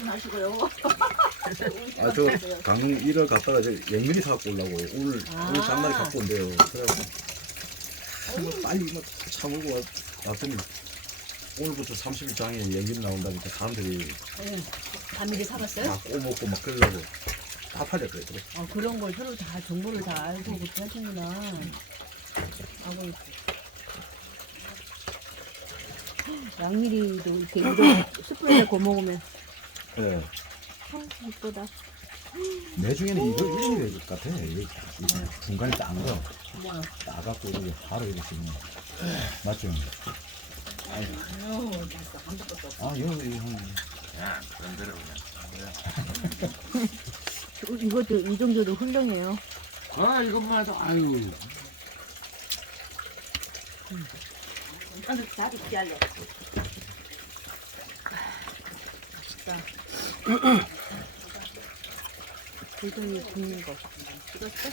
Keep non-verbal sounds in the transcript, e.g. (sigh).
조심하시고요. 아 저 강릉 일을 갔다가 저 영민이 사갖고 오려고 오늘 아. 오늘 장날에 갖고 온대요. 그래갖고 뭐 빨리 뭐 차보고 왔- 왔더니 오늘부터 30일 장에 영민이 나온다니까 사람들이 단미리 사봤어요? 막 꼬먹고 막 그러려고 다 팔렸더래. 그래. 어, 그런 걸 서로 다 정보를 다 알고 그렇게 하시구나. 아고 양미리도 이렇게 이런 숯불에 구워 먹으면 예. 참 이쁘다. 내 중에는 이거 이런 게 같아. 이게 중간에 딴 거. 뭐야? 따갖고 이렇게 바로 이렇게 쓰는 거. 맞죠? 아유, 됐어. 없어. 아, 이거, 이거. 그냥 그런 대로 그냥. (laughs) 이것도 이 정도도 훌륭해요. 아 이것만 해도 아유. 나 기할래. 맛있다. 돌덩이 굽는 거. 찍었어?